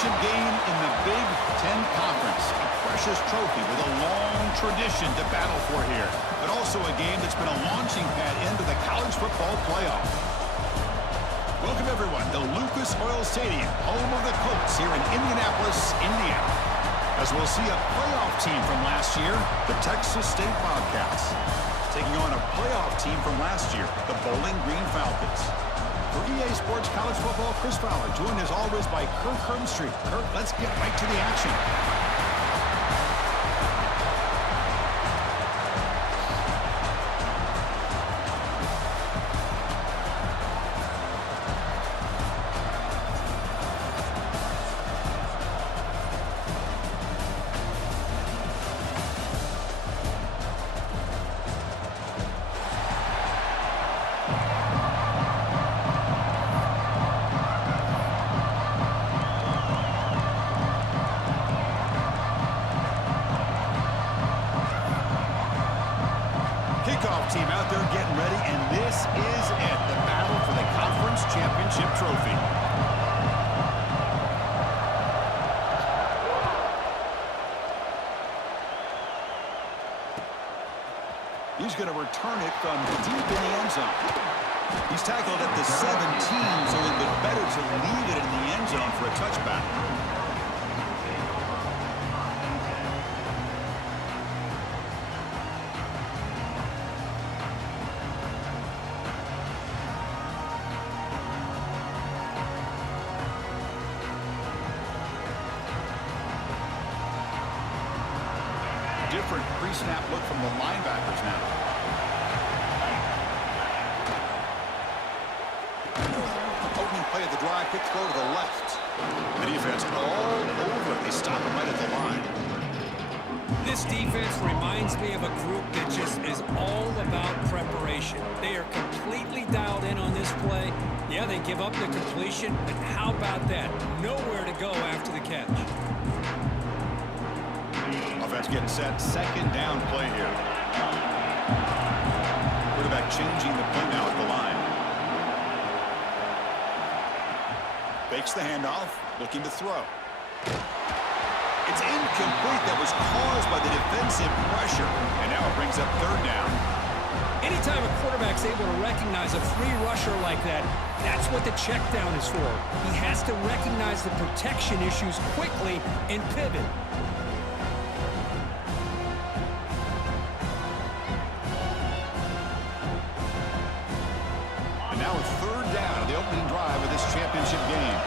championship game in the Big Ten Conference. A precious trophy with a long tradition to battle for here, but also a game that's been a launching pad into the college football playoff. Welcome, everyone, to Lucas Oil Stadium, home of the Colts here in Indianapolis, Indiana. As we'll see a playoff team from last year, the Texas State Bobcats, taking on a playoff team from last year, the Bowling Green Falcons. For EA Sports College Football, Chris Fowler, joined as always by Kirk Hermstreet. Kirk, let's get right to the action. Kickoff team out there getting ready, and this is it, the battle for the conference championship trophy. He's going to return it from deep in the end zone. He's tackled at the 17, so it would be better to leave it in the end zone for a touchback. Different pre-snap look from the linebackers now. Opening play of the drive, quick throw to the left. The defense all over it. They stop him right at the line. This defense reminds me of a group that just is all about preparation. They are completely dialed in on this play. Yeah, they give up the completion, but how about that? Nowhere to go after the catch. Offense getting set. Second down play here. Quarterback changing the play now at the line. Fakes the handoff. Looking to throw. It's incomplete. That was caused by the defensive pressure. And now it brings up third down. Anytime a quarterback's able to recognize a free rusher like that, that's what the check down is for. He has to recognize the protection issues quickly and pivot. Now a third down, the opening drive of this championship game.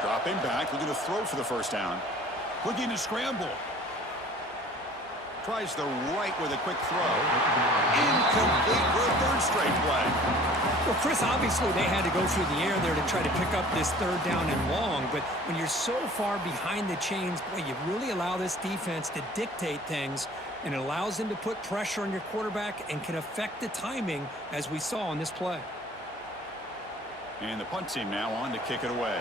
Dropping back, looking to throw for the first down. Looking to scramble. Tries the right with a quick throw. Incomplete for a third straight play. Well, Chris, obviously they had to go through the air there to try to pick up this third down and long, but when you're so far behind the chains, boy, you really allow this defense to dictate things, and it allows them to put pressure on your quarterback and can affect the timing, as we saw on this play. And the punt team now on to kick it away.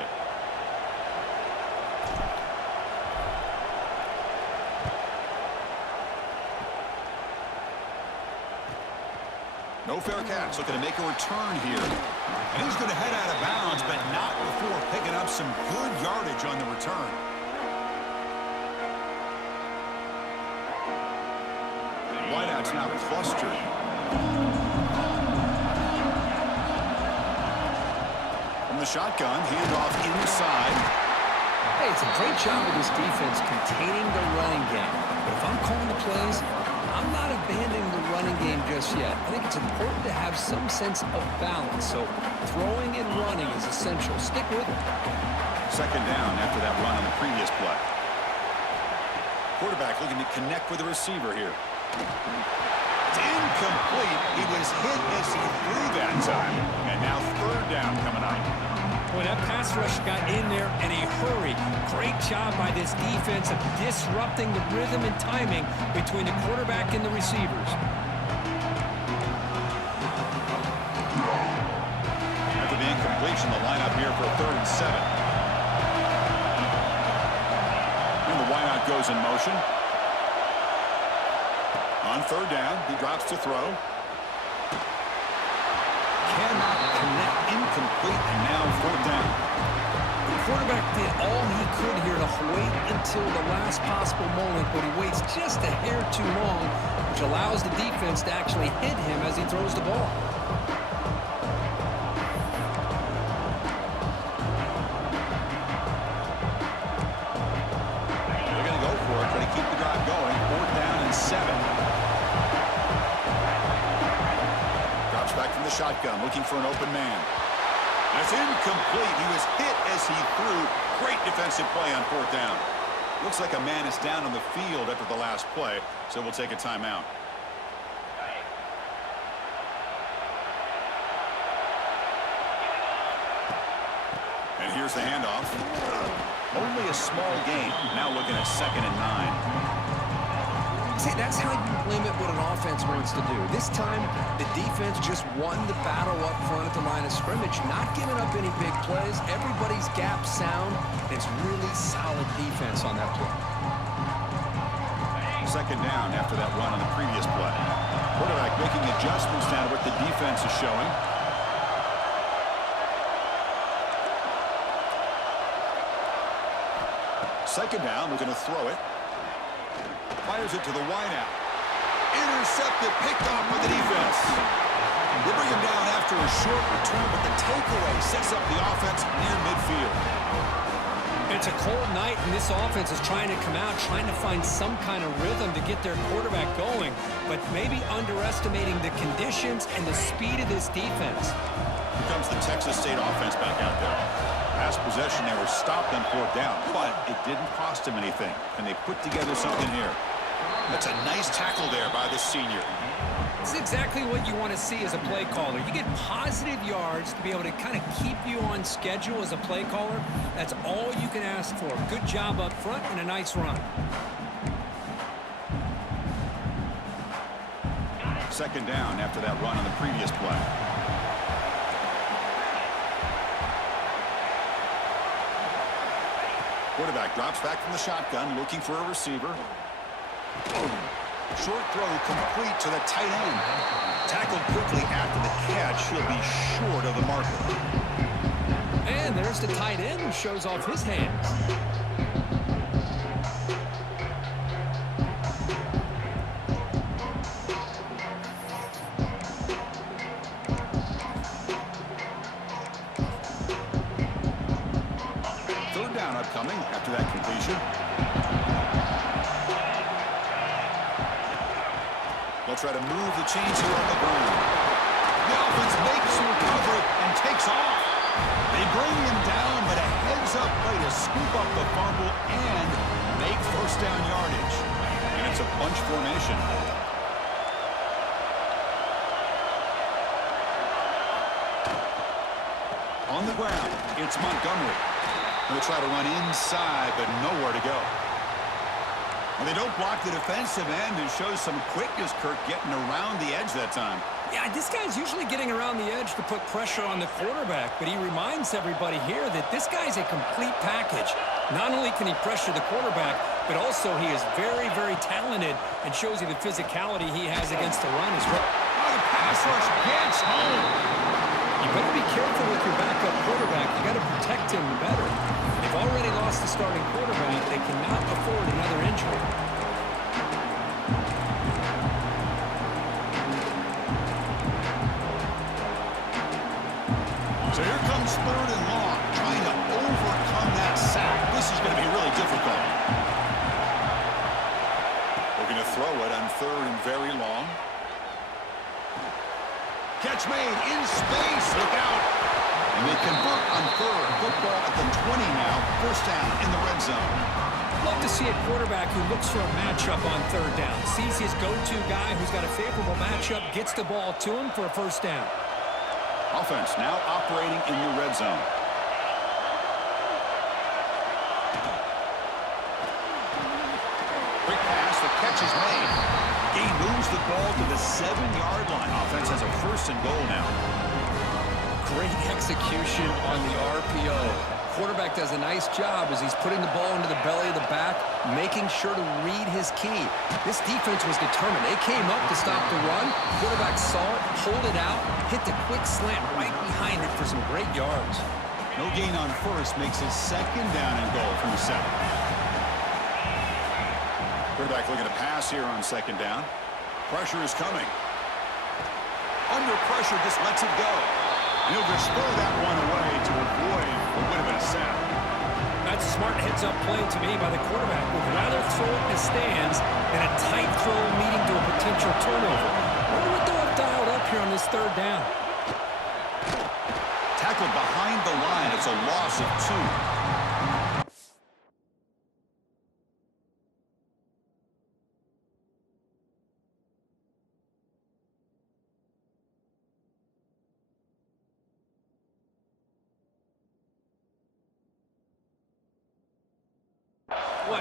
No fair catch, looking to make a return here. And he's going to head out of bounds, but not before picking up some good yardage on the return. Wideout's now clustered. From the shotgun, handoff inside. Hey, it's a great job of this defense containing the running game. But if I'm calling the plays, I'm not abandoning the running game just yet. I think it's important to have some sense of balance. So throwing and running is essential. Stick with it. Second down after that run on the previous play. Quarterback looking to connect with the receiver here. It's incomplete. He was hit as he threw that time. And now third down coming up. Boy, that pass rush got in there in a hurry. Great job by this defense of disrupting the rhythm and timing between the quarterback and the receivers. After the completion. The lineup here for 3rd and 7. And the wideout goes in motion. On 3rd down, he drops to throw. Cannot connect, incomplete, and now 4th down. The quarterback did all he could here to wait until the last possible moment, but he waits just a hair too long, which allows the defense to actually hit him as he throws the ball. They're going to go for it, trying to keep the drive going. 4th down and 7. Drops back from the shotgun, looking for an open man. That's incomplete. He was hit as he threw. Great defensive play on 4th down. Looks like a man is down on the field after the last play, so we'll take a timeout. And here's the handoff. Only a small gain. Now looking at 2nd and 9. See, that's how you limit what an offense wants to do. This time, the defense just won the battle up front at the line of scrimmage, not giving up any big plays. Everybody's gap sound. It's really solid defense on that play. 2nd down after that run on the previous play. Quarterback making adjustments now to what the defense is showing. Second down, we're going to throw it. Fires it to the wideout. Intercepted, picked off by the defense. They bring him down after a short return, but the takeaway sets up the offense near midfield. It's a cold night, and this offense is trying to come out, trying to find some kind of rhythm to get their quarterback going, but maybe underestimating the conditions and the speed of this defense. Here comes the Texas State offense back out there. Last possession, they were stopped on 4th down, but it didn't cost them anything, and they put together something here. That's a nice tackle there by the senior. This is exactly what you want to see as a play caller. You get positive yards to be able to kind of keep you on schedule as a play caller. That's all you can ask for. Good job up front and a nice run. 2nd down after that run on the previous play. Quarterback drops back from the shotgun, looking for a receiver. Short throw complete to the tight end. Tackled quickly after the catch. He'll be short of the marker. And there's the tight end who shows off his hands. Upcoming after that completion. They'll try to move the chains here on the ground. The offense makes the recovery and takes off. They bring him down, but a heads-up play to scoop up the fumble and make 1st down yardage. And it's a bunch formation. On the ground, it's Montgomery. They'll try to run inside, but nowhere to go. And they don't block the defensive end and shows some quickness, Kirk, getting around the edge that time. Yeah, this guy's usually getting around the edge to put pressure on the quarterback, but he reminds everybody here that this guy's a complete package. Not only can he pressure the quarterback, but also he is very, very talented and shows you the physicality he has against the run as well. Oh, the pass rush gets home. You better be careful with your backup quarterback. You got to protect him better. They've already lost the starting quarterback. They cannot afford another injury. So here comes 3rd and long, trying to overcome that sack. This is going to be really difficult. We're going to throw it on 3rd and very long. Catch made in space. Look out. And they convert on 3rd. Football at the 20 now. 1st down in the red zone. Love to see a quarterback who looks for a matchup on 3rd down. Sees his go-to guy who's got a favorable matchup, gets the ball to him for a 1st down. Offense now operating in the red zone. Quick pass. The catch is made. He moves the ball to the 7-yard line. Offense has a 1st and goal now. Great execution on the RPO. Quarterback does a nice job as he's putting the ball into the belly of the back, making sure to read his key. This defense was determined. They came up to stop the run. Quarterback saw it, pulled it out, hit the quick slant right behind it for some great yards. No gain on first makes his second down and goal from the 7. Quarterback looking to pass here on second down. Pressure is coming. Under pressure, just lets it go. And he'll just throw that one away to avoid what would have been a sack. That's a smart heads-up play to me by the quarterback. Would rather throw it in the stands than a tight throw leading to a potential turnover. I wonder what they'll have dialed up here on this third down. Tackled behind the line. It's a loss of 2.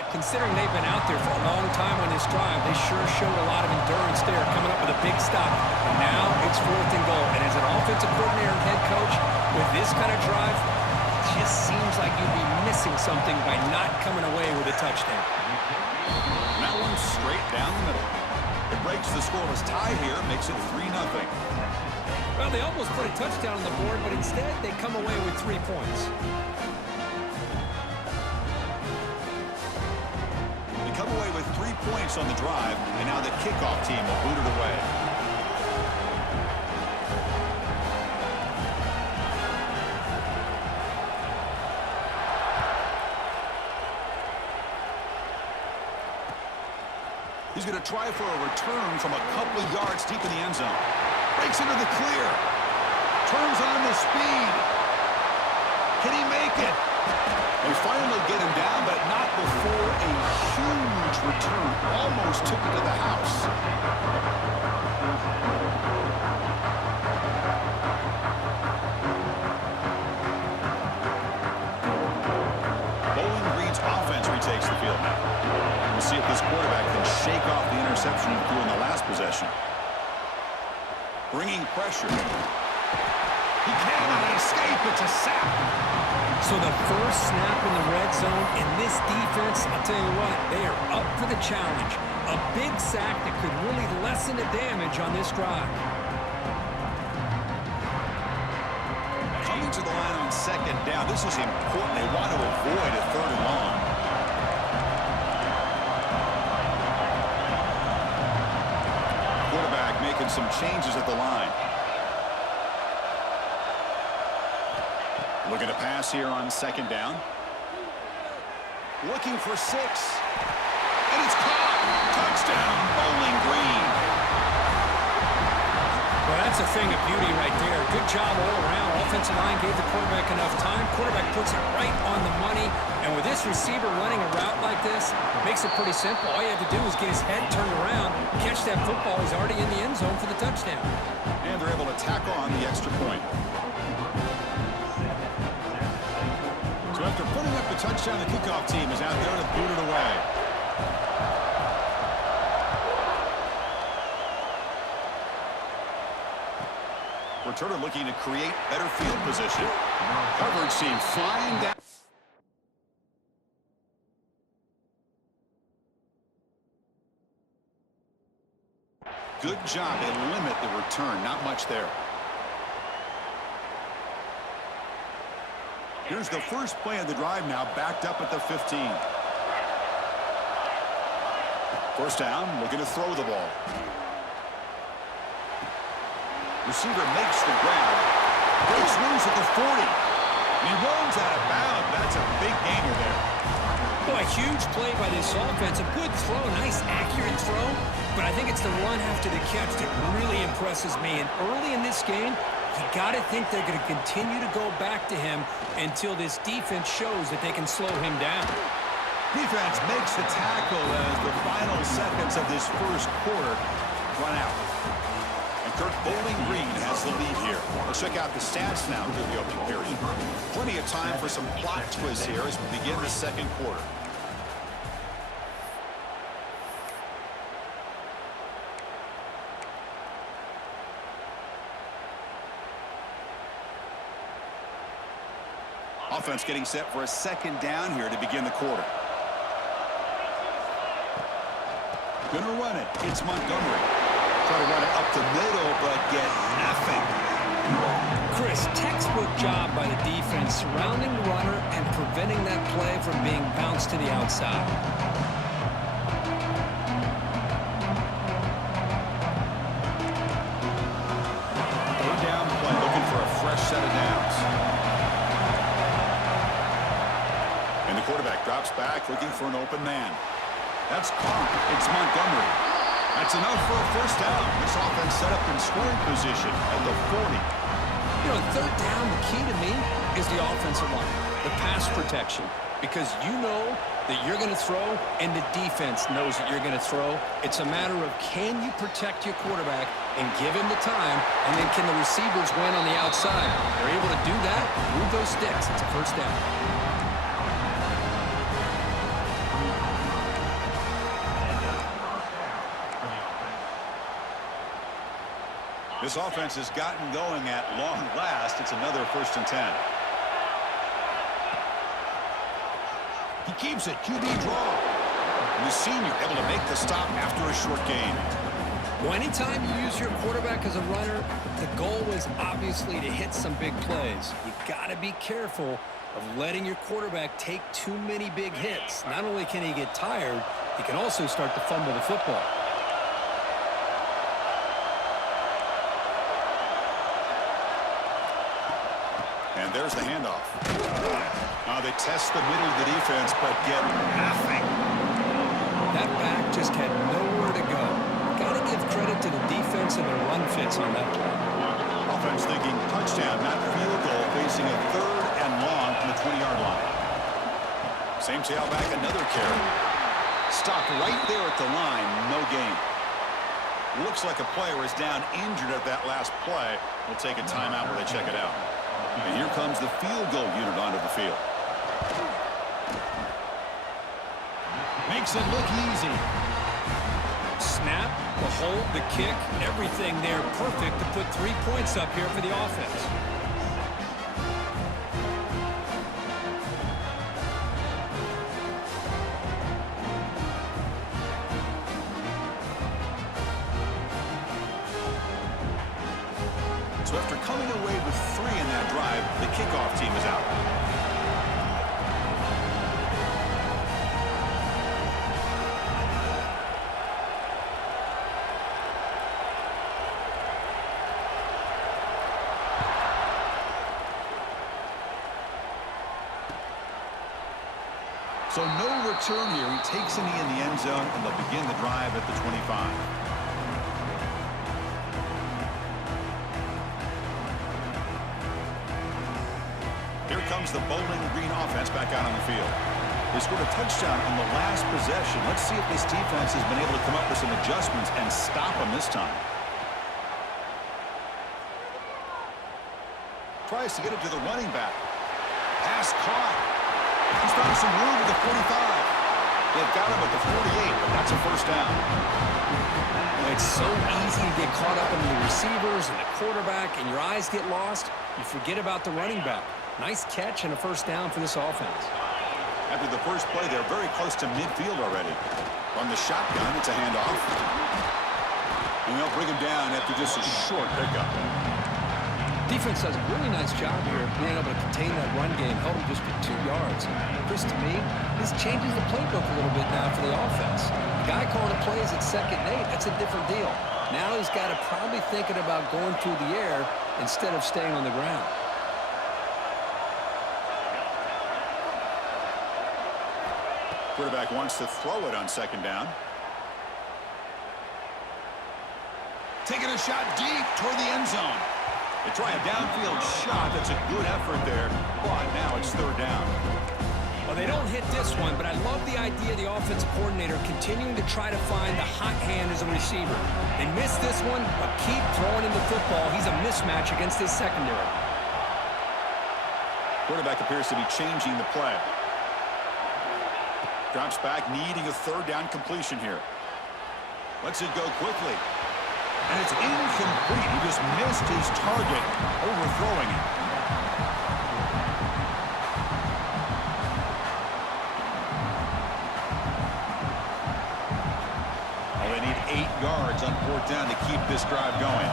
Considering they've been out there for a long time on this drive, they sure showed a lot of endurance there, coming up with a big stop. And now it's 4th and goal. And as an offensive coordinator and head coach, with this kind of drive, it just seems like you'd be missing something by not coming away with a touchdown. And that one's straight down the middle. It breaks the scoreless tie here, makes it 3-0. Well, they almost put a touchdown on the board, but instead they come away with 3 points. Come away with 3 points on the drive, and now the kickoff team will boot it away. He's going to try for a return from a couple of yards deep in the end zone. Breaks into the clear. Turns on the speed. Can he make it? They finally get him down, but not before a huge return. Almost took it to the house. Bowling Green's offense retakes the field now. We'll see if this quarterback can shake off the interception he threw in the last possession. Bringing pressure. He cannot escape. It's a sack. So the first snap in the red zone, in this defense, I'll tell you what, they are up for the challenge. A big sack that could really lessen the damage on this drive. Coming to the line on second down, this is important. They want to avoid a 3rd and long. Quarterback making some changes at the line. Looking to pass here on second down. Looking for 6. And it's caught. Touchdown, Bowling Green. Well, that's a thing of beauty right there. Good job all around. Offensive line gave the quarterback enough time. Quarterback puts it right on the money. And with this receiver running a route like this, it makes it pretty simple. All you have to do is get his head turned around, catch that football. He's already in the end zone for the touchdown. And they're able to tackle on the extra point. So after putting up the touchdown, the kickoff team is out there to boot it away. Returner looking to create better field position. Coverage team flying down. Good job. They limit the return. Not much there. Here's the first play of the drive now, backed up at the 15. First down, looking to throw the ball. Receiver makes the grab. Breaks loose at the 40. And he runs out of bounds. That's a big gainer there. Boy, a huge play by this offense. A good throw, nice accurate throw. But I think it's the run after the catch that really impresses me. And early in this game, you got to think they're going to continue to go back to him until this defense shows that they can slow him down. Defense makes the tackle as the final seconds of this first quarter run out. And Kirk Bowling Green has the lead here. Let's check out the stats now through the opening period. Plenty of time for some plot twists here as we begin the second quarter. Offense getting set for a second down here to begin the quarter. Gonna run it. It's Montgomery. Try to run it up the middle, but get nothing. Chris, textbook job by the defense surrounding the runner and preventing that play from being bounced to the outside. Third down play, looking for a fresh set of downs. And the quarterback drops back, looking for an open man. That's caught. It's Montgomery. That's enough for a first down. This offense set up in scoring position at the 40. You know, third down, the key to me is the offensive line, the pass protection, because you know that you're going to throw and the defense knows that you're going to throw. It's a matter of can you protect your quarterback and give him the time, and then can the receivers win on the outside? They're able to do that, move those sticks. It's a first down. This offense has gotten going at long last. It's another 1st and 10. He keeps it. QB draw. And the senior able to make the stop after a short gain. Well, anytime you use your quarterback as a runner, the goal is obviously to hit some big plays. You got to be careful of letting your quarterback take too many big hits. Not only can he get tired, he can also start to fumble the football. And there's the handoff. They test the middle of the defense, but get nothing. That back just had nowhere to go. Got to give credit to the defense and their run fits on that play. Offense thinking touchdown, not field goal, facing a 3rd and long from the 20-yard line. Same tailback, another carry. Stopped right there at the line, no gain. Looks like a player is down injured at that last play. We'll take a timeout while they check it out. And here comes the field goal unit onto the field. Makes it look easy. Snap, the hold, the kick, everything there perfect to put 3 points up here for the offense. So after coming away with 3 in that drive, the kickoff team is out. So no return here. He takes in the end zone, and they'll begin the drive at the 25. Here comes the Bowling Green offense back out on the field. They scored a touchdown on the last possession. Let's see if this defense has been able to come up with some adjustments and stop them this time. Tries to get it to the running back. Pass caught. He's found some room at the 45. They've got him at the 48, but that's a first down. It's so easy to get caught up in the receivers and the quarterback, and your eyes get lost. You forget about the running back. Nice catch and a first down for this offense. After the first play, they're very close to midfield already. From the shotgun, it's a handoff. And they'll bring him down after just a short pickup. Defense does a really nice job here of being able to contain that run game, held him just at 2 yards. Chris, to me, this changes the playbook a little bit now for the offense. The guy calling the plays at 2nd and 8, that's a different deal. Now he's got to probably thinking about going through the air instead of staying on the ground. Quarterback wants to throw it on 2nd down. Taking a shot deep toward the end zone. They try a downfield shot. That's a good effort there, but now it's 3rd down. Well, they don't hit this one, but I love the idea of the offensive coordinator continuing to try to find the hot hand as a receiver. They missed this one, but keep throwing him the football. He's a mismatch against his secondary. Quarterback appears to be changing the play. Drops back, needing a 3rd down completion here. Lets it go quickly. And it's incomplete. He just missed his target, overthrowing it. on fourth down to keep this drive going.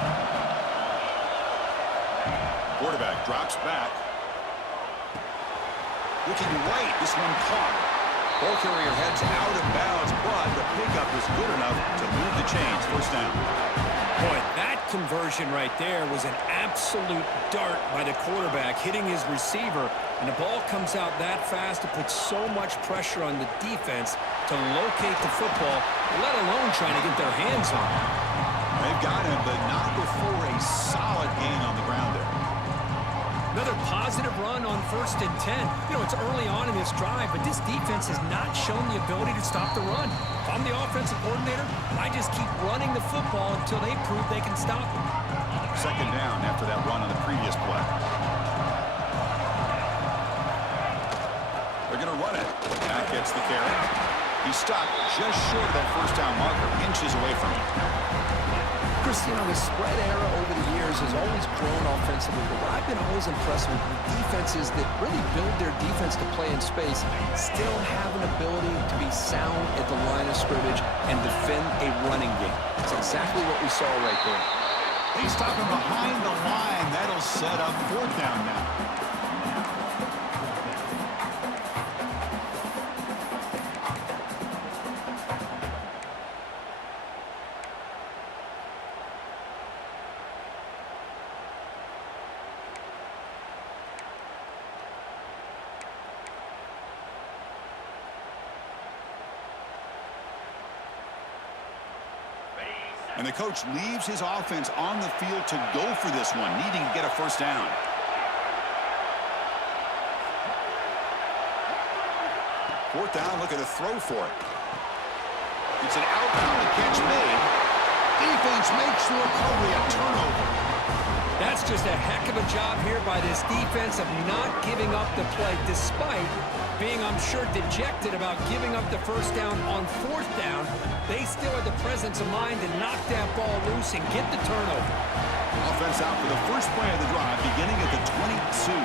Quarterback drops back. Looking right, this one caught. Ball carrier heads out of bounds, but the pickup is good enough to move the chains. First down. Boy, that conversion right there was an absolute dart by the quarterback, hitting his receiver, and the ball comes out that fast. It puts so much pressure on the defense to locate the football, let alone trying to get their hands on it. They've got him, but not before a solid gain on the ground there. Another positive run on 1st and 10. You know, it's early on in this drive, but this defense has not shown the ability to stop the run. If I'm the offensive coordinator, I just keep running the football until they prove they can stop it. Second down after that run on the previous play. They're going to run it. That gets the carry. He's stopped just short of that first down marker, inches away from it. Chris, you know, the spread era over the years has always grown offensively, but what I've been always impressed with defenses that really build their defense to play in space still have an ability to be sound at the line of scrimmage and defend a running game. That's exactly what we saw right there. They stop him behind the line. That'll set up fourth down now. And the coach leaves his offense on the field to go for this one, needing to get a first down. Fourth down, looking to throw for it. It's an outbound catch made. Defense makes the recovery, a turnover. That's just a heck of a job here by this defense of not giving up the play, despite being, I'm sure, dejected about giving up the first down on fourth down. They still had the presence of mind to knock that ball loose and get the turnover. Offense out for the first play of the drive, beginning at the 22.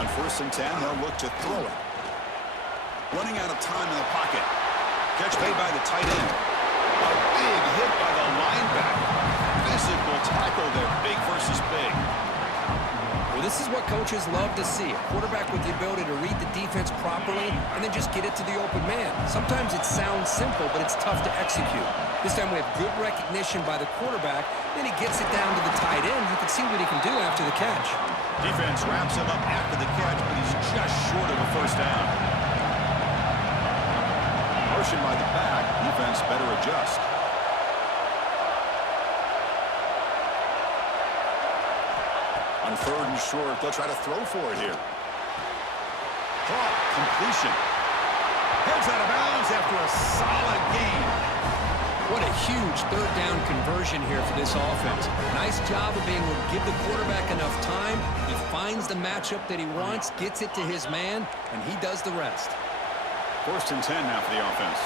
On 1st and 10, they'll look to throw it. Running out of time in the pocket. Catch made by the tight end. A big hit by the linebacker. Physical tackle there, big versus big. Well, this is what coaches love to see. A quarterback with the ability to read the defense properly and then just get it to the open man. Sometimes it sounds simple, but it's tough to execute. This time we have good recognition by the quarterback. Then he gets it down to the tight end. You can see what he can do after the catch. Defense wraps him up after the catch, but he's just short of a first down. Motion by the back. Defense better adjust. On 3rd and short, they'll try to throw for it here. Caught, completion. Heads out of bounds after a solid gain. What a huge 3rd down conversion here for this offense. Nice job of being able to give the quarterback enough time. He finds the matchup that he wants, gets it to his man, and he does the rest. 1st and 10 now for the offense.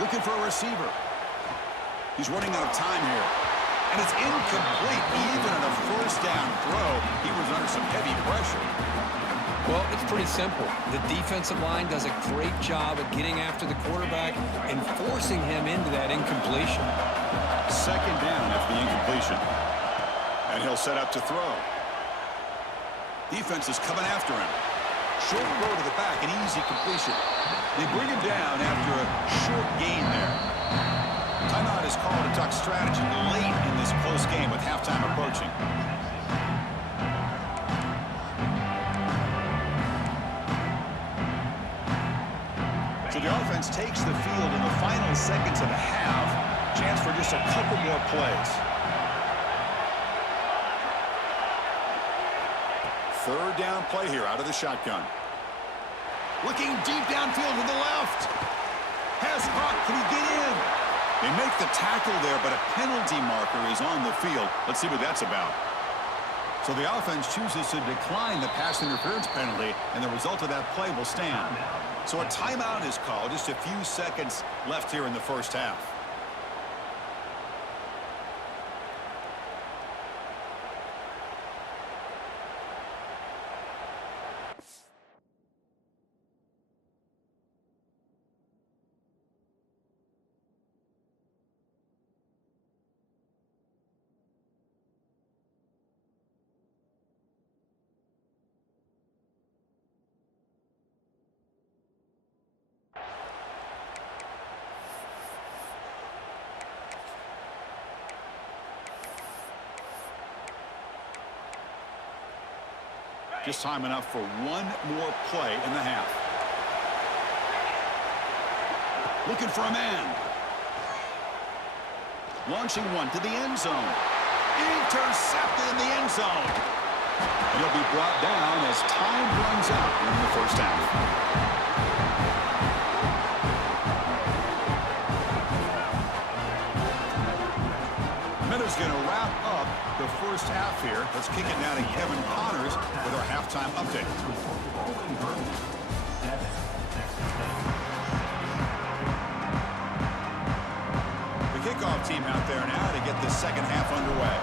Looking for a receiver. He's running out of time here. And it's incomplete. Even on a first down throw, he was under some heavy pressure. Well, it's pretty simple. The defensive line does a great job of getting after the quarterback and forcing him into that incompletion. Second down after the incompletion. And he'll set up to throw. Defense is coming after him. Short throw to the back, an easy completion. They bring him down after a short gain there. Timeout is called to talk strategy late in this close game with halftime approaching. So the offense takes the field in the final seconds of the half. Chance for just a couple more plays. 3rd down play here out of the shotgun. Looking deep downfield to the left. Has caught. Can he get in? They make the tackle there, but a penalty marker is on the field. Let's see what that's about. So the offense chooses to decline the pass interference penalty, and the result of that play will stand. So a timeout is called. Just a few seconds left here in the first half. Just time enough for one more play in the half. Looking for a man. Launching one to the end zone. Intercepted in the end zone. And he'll be brought down as time runs out in the first half. Is going to wrap up the first half here. Let's kick it now to Kevin Connors with our halftime update. The kickoff team out there now to get the second half underway.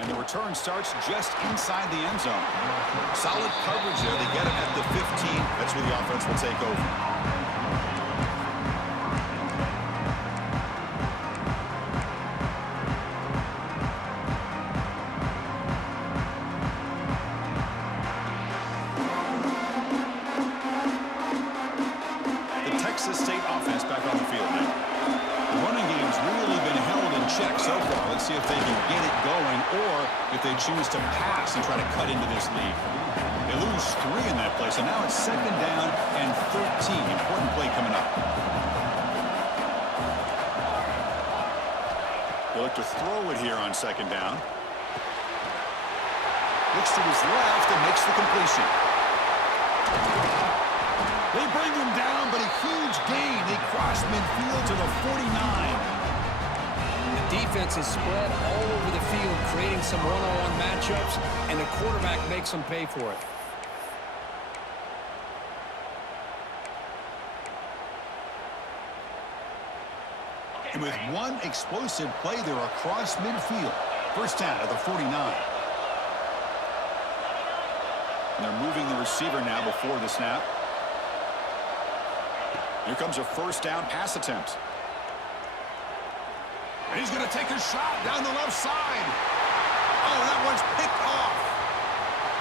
And the return starts just inside the end zone. Solid coverage there. They get it at the 15. That's where the offense will take over. The Texas State offense back on the field now. The running game's really been held in check so far. Let's see if they can get it going or if they choose to pass and try to cut into this lead. They lose 3 in that play, so now it's second down and 13. Important play coming up. They look to throw it here on second down. Looks to his left and makes the completion. They bring him down, but a huge gain. They cross midfield to the 49. Defense is spread all over the field, creating some one-on-one matchups, and the quarterback makes them pay for it. And with one explosive play, they're across midfield. First down at the 49. And they're moving the receiver now before the snap. Here comes a first down pass attempt. And he's going to take a shot down the left side. Oh, that one's picked off.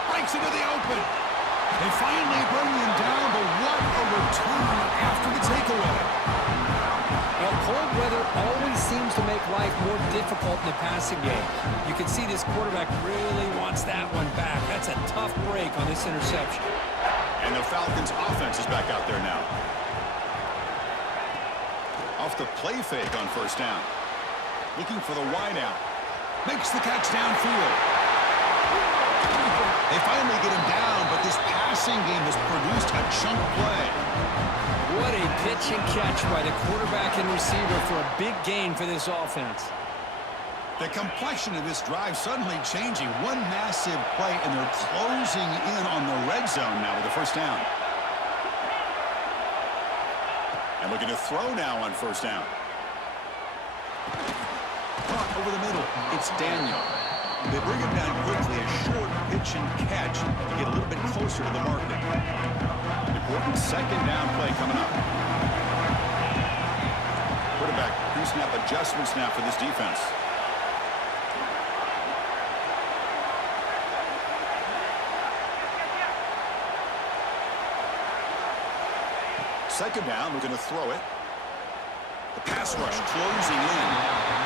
Breaks into the open. They finally bring him down, but what a return after the takeaway. Well, cold weather always seems to make life more difficult in the passing game. You can see this quarterback really wants that one back. That's a tough break on this interception. And the Falcons' offense is back out there now. Off the play fake on first down. Looking for the wideout. Makes the catch downfield. They finally get him down, but this passing game has produced a chunk play. What a pitch and catch by the quarterback and receiver for a big gain for this offense. The complexion of this drive suddenly changing. One massive play, and they're closing in on the red zone now with the first down. And looking to throw now on first down. Over the middle, it's Daniel. They bring him down quickly, a short pitch and catch to get a little bit closer to the marker. Important second down play coming up. Quarterback pre-snap adjustments now for this defense. Second down, we're going to throw it. The pass rush closing in.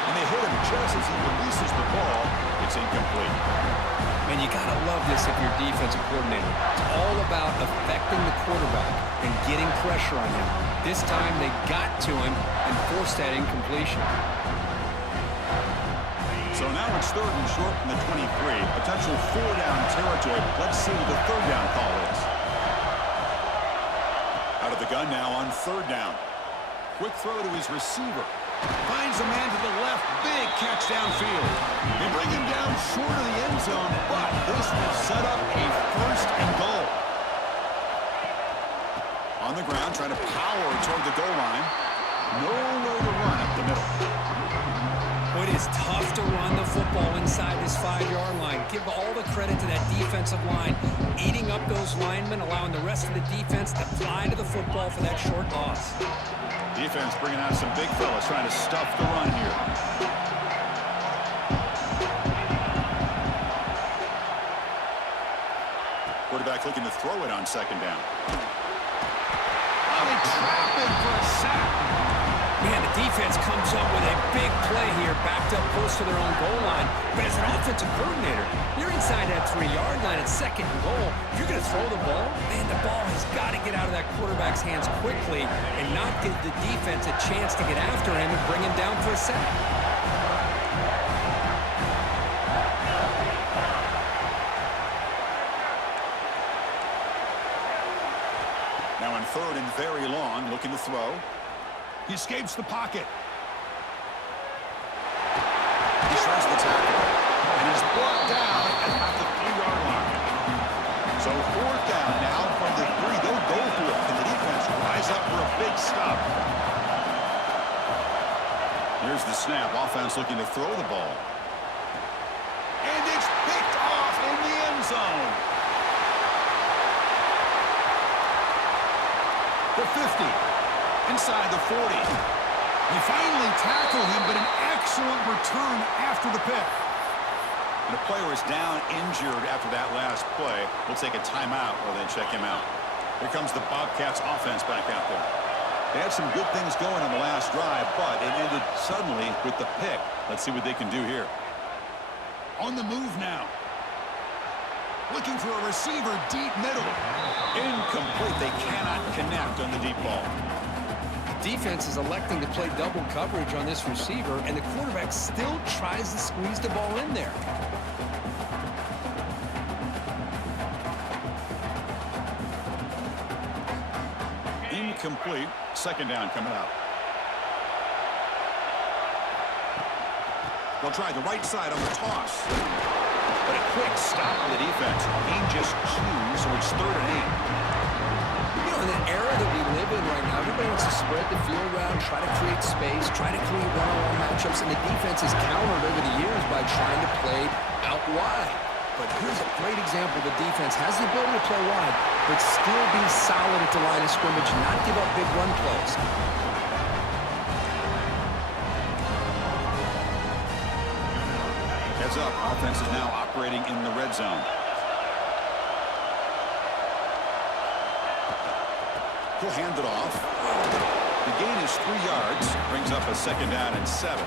And they hit him just as he releases the ball. It's incomplete. Man, you got to love this if you're a defensive coordinator. It's all about affecting the quarterback and getting pressure on him. This time they got to him and forced that incompletion. So now it's third and short from the 23. Potential 4-down territory. Let's see what the third down call is. Out of the gun now on third down. Quick throw to his receiver. Finds a man to the left. Big catch downfield. They bring him down short of the end zone, but this will set up a first and goal. On the ground, trying to power toward the goal line. Nowhere to run up the middle. It is tough to run the football inside this 5-yard line. Give all the credit to that defensive line, eating up those linemen, allowing the rest of the defense to fly to the football for that short loss. Defense bringing out some big fellas trying to stuff the run here. Quarterback looking to throw it on second down. Oh, they trap him for a sack. Man, the defense comes comes up with a big play here, backed up close to their own goal line. But as an offensive coordinator, you're inside that 3-yard line at 2nd and goal. If you're going to throw the ball, man, the ball has got to get out of that quarterback's hands quickly and not give the defense a chance to get after him and bring him down for a sack. Now in 3rd and very long, looking to throw. He escapes the pocket. He tries the tackle. And he's brought down at the 3-yard line. So 4th down now from the 3. They'll go for it. Can the defense rise up for a big stop? Here's the snap. Offense looking to throw the ball. And it's picked off in the end zone. The 50. Inside the 40. They finally tackle him, but an excellent return after the pick. And the player is down injured after that last play. We'll take a timeout while they check him out. Here comes the Bobcats offense back out there. They had some good things going on the last drive, but it ended suddenly with the pick. Let's see what they can do here. On the move now. Looking for a receiver deep middle. Incomplete. They cannot connect on the deep ball. Defense is electing to play double coverage on this receiver, and the quarterback still tries to squeeze the ball in there. Incomplete. 2nd down coming up. They'll try the right side on the toss. But a quick stop on the defense. Gain just 2, so it's 3rd and 8. You know, in the era that we live in right now, everybody wants to spread the field around, try to create space, try to create one-on-one matchups, and the defense has countered over the years by trying to play out wide. But here's a great example. The defense has the ability to play wide, but still be solid at the line of scrimmage and not give up big run plays. Heads up. Offense is now operating in the red zone. He'll hand it off. The gain is 3 yards. Brings up a 2nd down and 7.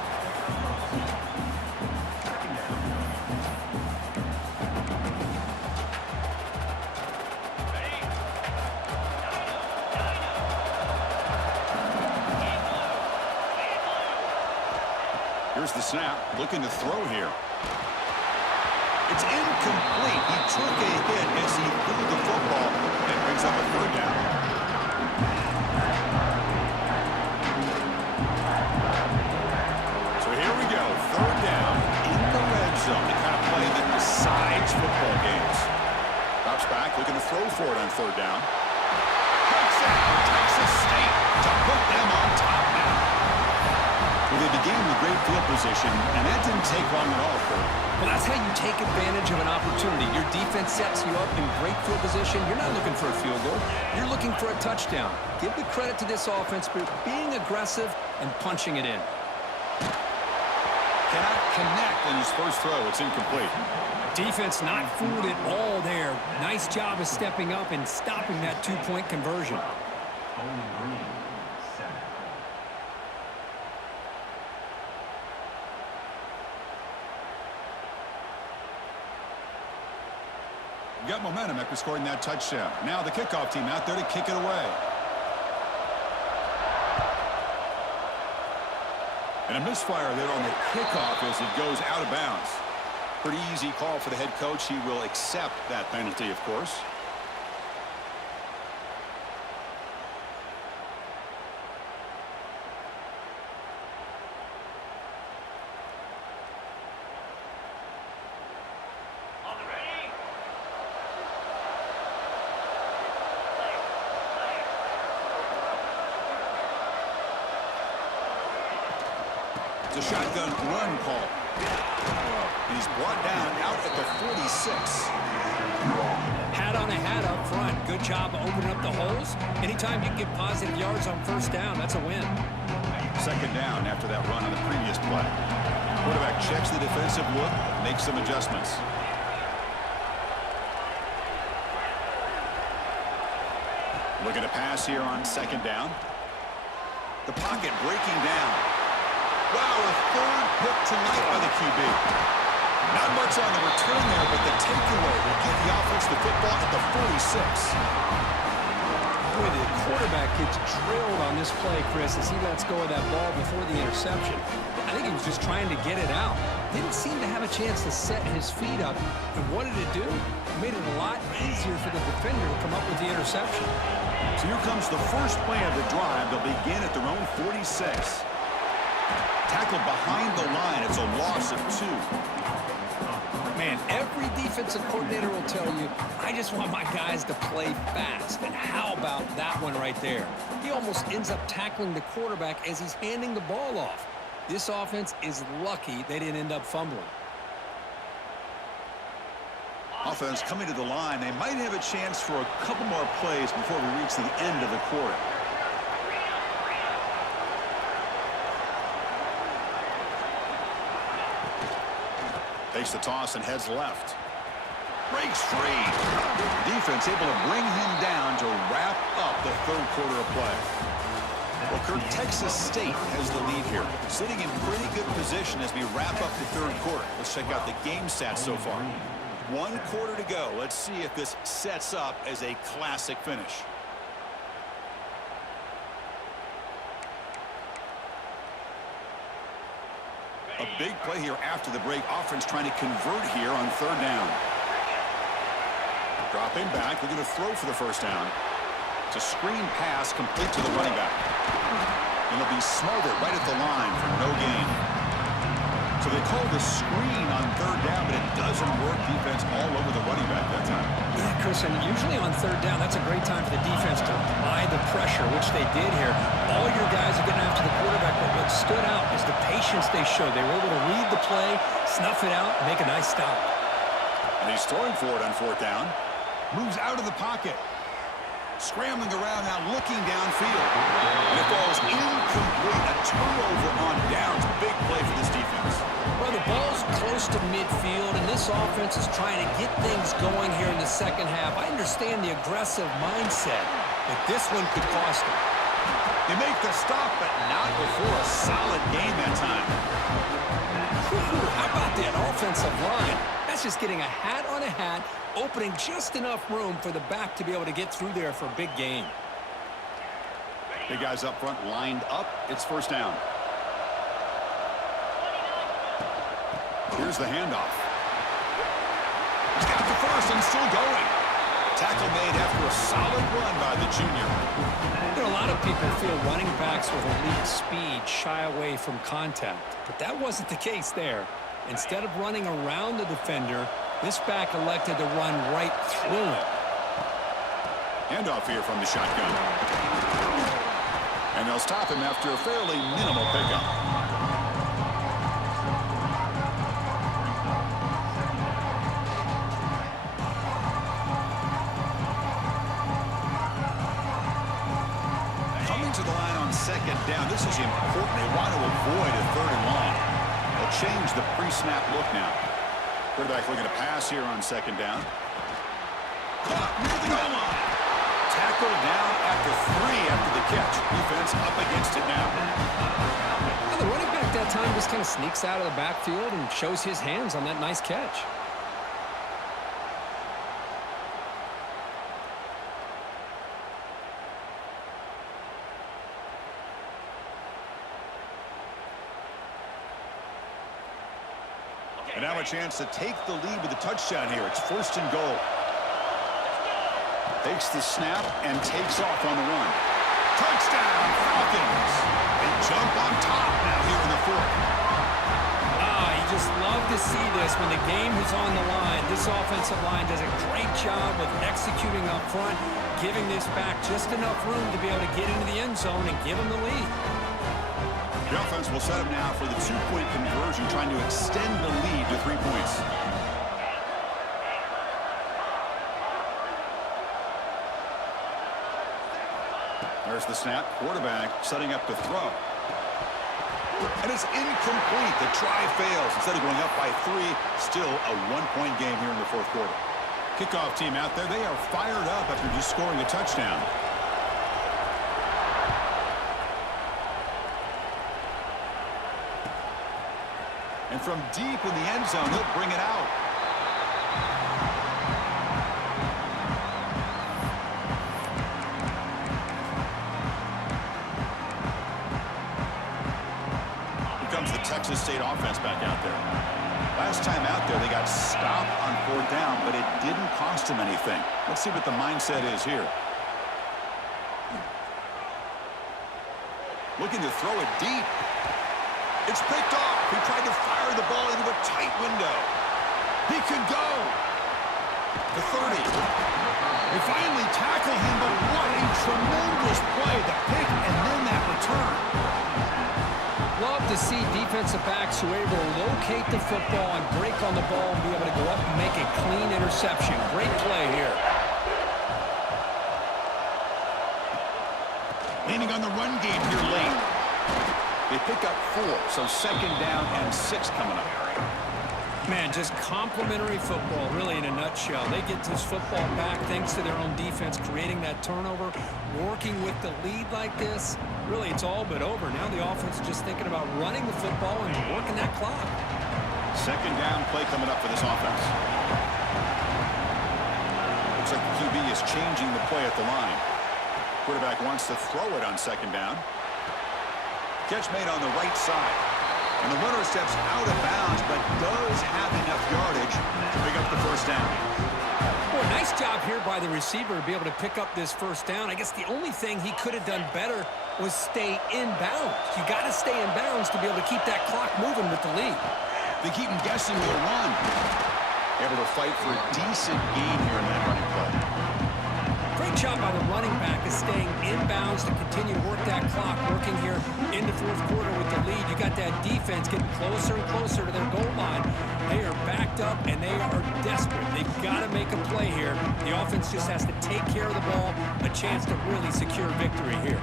Here's the snap. Looking to throw here. It's incomplete. He took a hit as he threw the football. That brings up a 3rd down. So here we go. 3rd down in the red zone. The kind of play that decides football games. Drops back, looking to throw for it on 3rd down. Takes out Texas State to put them on top now. Well, they began with great field position, and that didn't take long at all, Kurt. Well, that's how you take advantage of an opportunity. Your defense sets you up in great field position. You're not looking for a field goal. You're looking for a touchdown. Give the credit to this offense for being aggressive and punching it in. Cannot connect in his first throw. It's incomplete. Defense not fooled at all there. Nice job of stepping up and stopping that 2-point conversion. Got momentum after scoring that touchdown. Now the kickoff team out there to kick it away. And a misfire there on the kickoff as it goes out of bounds. Pretty easy call for the head coach. He will accept that penalty, of course. A shotgun run call. He's brought down out at the 46. Hat on a hat up front. Good job of opening up the holes. Anytime you can get positive yards on 1st down, that's a win. 2nd down after that run on the previous play. Quarterback checks the defensive look, makes some adjustments. Looking to pass here on 2nd down. The pocket breaking down. Wow, a third pick tonight by the QB. Not much on the return there, but the takeaway will give the offense the football at the 46. Boy, the quarterback gets drilled on this play, Chris, as he lets go of that ball before the interception. I think he was just trying to get it out. Didn't seem to have a chance to set his feet up. And what did it do? It made it a lot easier for the defender to come up with the interception. So here comes the first play of the drive. They'll begin at their own 46. Tackled behind the line. It's a loss of 2. Man, every defensive coordinator will tell you, I just want my guys to play fast. And how about that one right there? He almost ends up tackling the quarterback as he's handing the ball off. This offense is lucky they didn't end up fumbling. Offense coming to the line. They might have a chance for a couple more plays before we reach the end of the quarter. Takes the toss and heads left. Breaks free. Defense able to bring him down to wrap up the third quarter of play. Well, Kirk, Texas State has the lead here. Sitting in pretty good position as we wrap up the third quarter. Let's check out the game stats so far. 1 quarter to go. Let's see if this sets up as a classic finish. A big play here after the break. Offense trying to convert here on third down. Dropping back. They're going to throw for the first down. It's a screen pass complete to the running back. And they'll be smothered right at the line for no gain. So they call the screen on third down, but it doesn't work. Defense all over the running back that time. Yeah, Chris, and usually on third down, that's a great time for the defense to apply the pressure, which they did here. All your guys are getting after the quarterback, but what stood out is the patience they showed. They were able to read the play, snuff it out, and make a nice stop. And he's throwing for it on fourth down. Moves out of the pocket. Scrambling around now, looking downfield. And it falls incomplete. A turnover on downs. Big play for this defense. Well, the ball's close to midfield, and this offense is trying to get things going here in the second half. I understand the aggressive mindset, but this one could cost them. They make the stop, but not before a solid game that time. How about that offensive line? That's just getting a hat on a hat, opening just enough room for the back to be able to get through there for a big gain. Big guys up front lined up. It's first down. Here's the handoff. He's got the first and still going. Tackle made after a solid run by the junior. You know, a lot of people feel running backs with elite speed shy away from contact, but that wasn't the case there. Instead of running around the defender, this back elected to run right through him. Handoff here from the shotgun. And they'll stop him after a fairly minimal pickup. To the line on second down. This is important. They want to avoid a third and long. They'll change the pre-snap look now. Quarterback looking to pass here on second down. Caught near the goal line. Tackled down after 3 after the catch. Defense up against it now. Well, the running back that time just kind of sneaks out of the backfield and shows his hands on that nice catch. And now a chance to take the lead with a touchdown here. It's first and goal. Takes the snap and takes off on the run. Touchdown, Falcons. They jump on top now here in the fourth. You just love to see this when the game is on the line. This offensive line does a great job of executing up front, giving this back just enough room to be able to get into the end zone and give them the lead. The offense will set up now for the 2-point conversion, trying to extend the lead to 3 points. There's the snap. Quarterback setting up to throw. And it's incomplete. The try fails. Instead of going up by 3, still a 1-point game here in the fourth quarter. Kickoff team out there. They are fired up after just scoring a touchdown. And from deep in the end zone, he'll bring it out. Here comes the Texas State offense back out there. Last time out there, they got stopped on 4th down, but it didn't cost them anything. Let's see what the mindset is here. Looking to throw it deep. It's picked off. He tried to fire the ball into a tight window. He could go. The 30. They finally tackle him, but what a tremendous play. The pick and then that return. Love to see defensive backs who are able to locate the football and break on the ball and be able to go up and make a clean interception. Great play here. Leaning on the run game here late. They pick up 4, so 2nd down and 6 coming up. Man, just complimentary football, really, in a nutshell. They get this football back thanks to their own defense, creating that turnover, working with the lead like this. Really, it's all but over. Now the offense is just thinking about running the football and working that clock. 2nd down play coming up for this offense. Looks like the QB is changing the play at the line. Quarterback wants to throw it on 2nd down. Catch made on the right side. And the runner steps out of bounds, but does have enough yardage to pick up the 1st down. Boy, nice job here by the receiver to be able to pick up this 1st down. I guess the only thing he could have done better was stay in bounds. You got to stay in bounds to be able to keep that clock moving with the lead. They keep him guessing with a run. Able to fight for a decent gain here in that running play. Great job by the running back is staying in bounds to continue to work that clock, working here in the 4th quarter with the lead. You got that defense getting closer and closer to their goal line. They are backed up, and they are desperate. They've got to make a play here. The offense just has to take care of the ball, a chance to really secure victory here.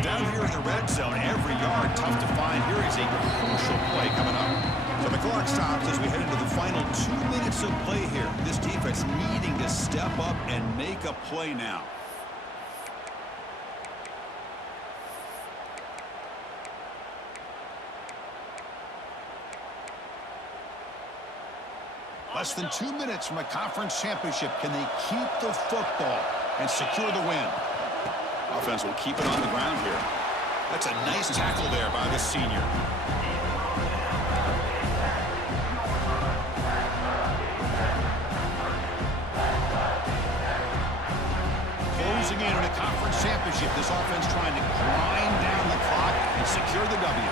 Down here in the red zone, every yard tough to find. Here is a crucial play coming up. So the clock stops as we head into the final 2 minutes of play here. This defense needing to step up and make a play now. Less than 2 minutes from a conference championship. Can they keep the football and secure the win? Offense will keep it on the ground here. That's a nice tackle there by the senior. Closing in on a conference championship, this offense trying to grind down the clock and secure the W.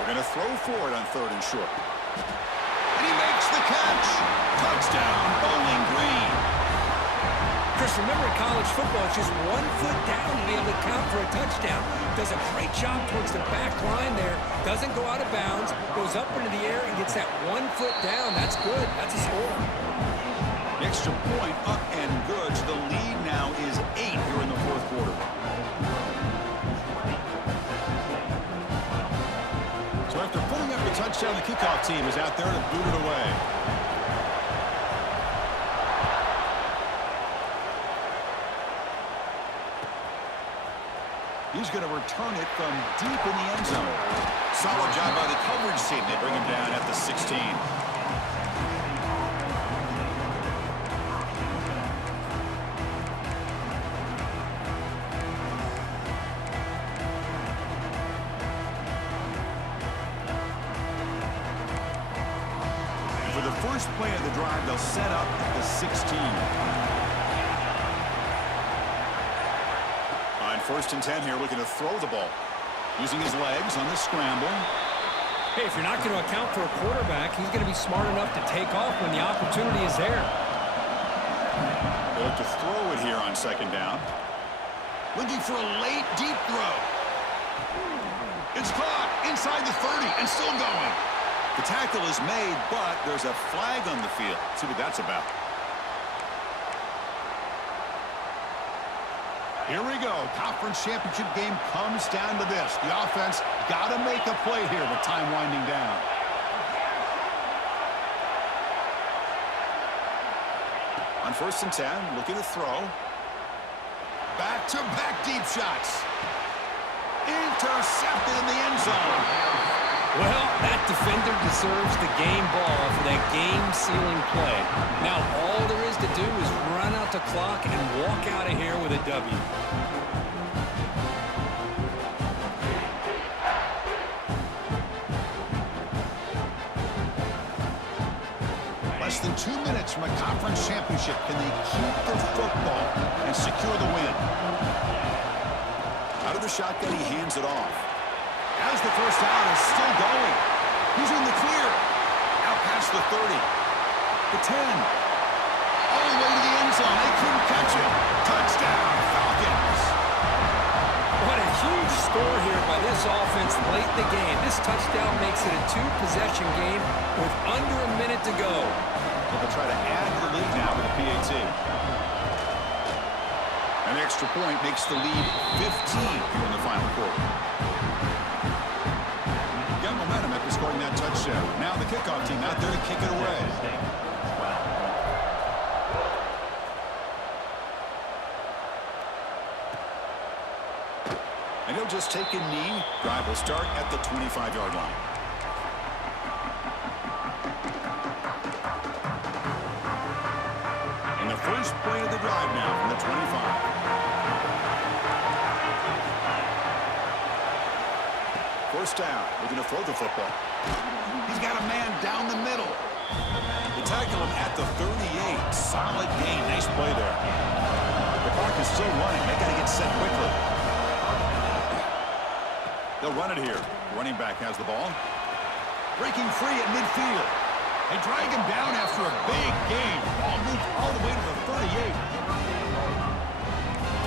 We're going to throw for it on 3rd and short. And he makes the catch. Touchdown, Bowling Green. Chris, remember in college football, it's just 1 foot down to be able to count for a touchdown. Does a great job towards the back line there. Doesn't go out of bounds. Goes up into the air and gets that 1 foot down. That's good. That's a score. The extra point up and good. So the lead now is 8 here in the 4th quarter. So after putting up a touchdown, the kickoff team is out there to boot it away. He's going to return it from deep in the end zone. Solid job by the coverage team. They bring him down at the 16. For the first play of the drive, they'll set up at the 16. 1st and 10 here, looking to throw the ball. Using his legs on the scramble. Hey, if you're not going to account for a quarterback, he's going to be smart enough to take off when the opportunity is there. They'll look to throw it here on 2nd down. Looking for a late, deep throw. It's caught inside the 30 and still going. The tackle is made, but there's a flag on the field. Let's see what that's about. Here we go. Conference championship game comes down to this. The offense got to make a play here with time winding down. On 1st and 10, looking to throw. Back-to-back deep shots. Intercepted in the end zone. Well, that defender deserves the game ball for that game-sealing play. Now, all there is to do is run out the clock and walk out of here with a W. Less than 2 minutes from a conference championship. Can they keep the football and secure the win? Out of the shotgun, he hands it off. As the first down is still going. He's in the clear. Out past the 30. The 10. All the way to the end zone. They couldn't catch it. Touchdown, Falcons. What a huge score here by this offense late in the game. This touchdown makes it a 2-possession game with under a minute to go. They'll try to add to the lead now with a PAT. An extra point makes the lead 15 here in the final quarter. Got momentum after scoring that touchdown. Now the kickoff team out there to kick it away. And he'll just take a knee. Drive will start at the 25-yard line. And the first play of the drive now from the 25. First down. We're going to throw the football. He's got a man down the middle. They tackle him at the 38. Solid gain. Nice play there. The clock is still running. They got to get set quickly. They'll run it here. Running back has the ball. Breaking free at midfield. They drag him down after a big gain. Ball moved all the way to the 38.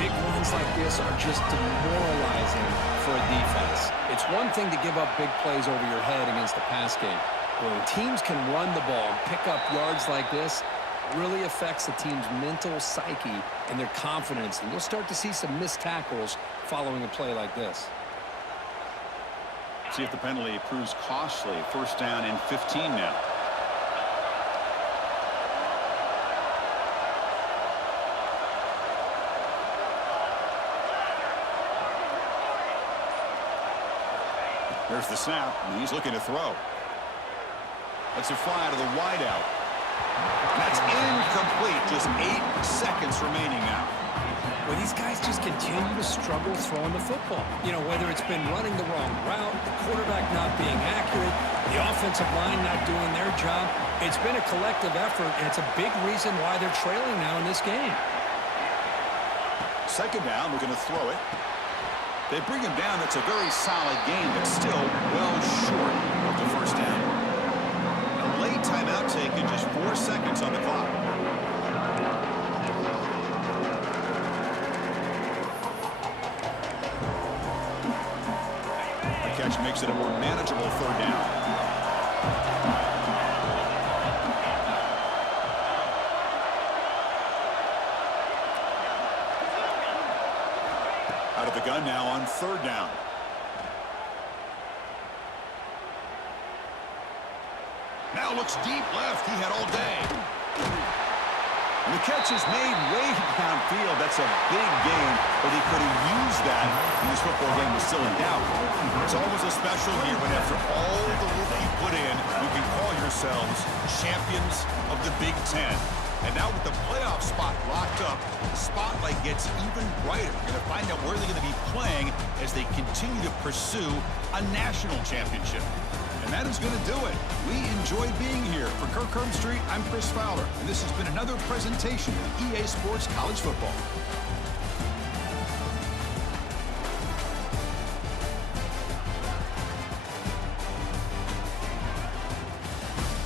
Big runs like this are just demoralizing for a defense. It's one thing to give up big plays over your head against the pass game. When teams can run the ball and pick up yards like this, it really affects the team's mental psyche and their confidence. And you'll start to see some missed tackles following a play like this. See if the penalty proves costly. First down and 15 now. There's the snap, and he's looking to throw. Let's it fly to the wideout. And that's incomplete. Just 8 seconds remaining now. Well, these guys just continue to struggle throwing the football. You know, whether it's been running the wrong route, the quarterback not being accurate, the offensive line not doing their job. It's been a collective effort, and it's a big reason why they're trailing now in this game. Second down, we're going to throw it. They bring him down. That's a very solid game, but still well short of the first down. A late timeout taken, just 4 seconds on the clock. The catch makes it a more manageable third down. Out of the gun now on third down. Now looks deep left. He had all day. And the catch is made way downfield. That's a big gain, but he could have used that when this football game was still in doubt. It's always a special year when after all the work you put in, you can call yourselves champions of the Big Ten. And now with the playoff spot locked up, the spotlight gets even brighter. You're going to find out where they're going to be playing as they continue to pursue a national championship. And that is going to do it. We enjoyed being here. For Kirk Street, I'm Chris Fowler. And this has been another presentation of EA Sports College Football.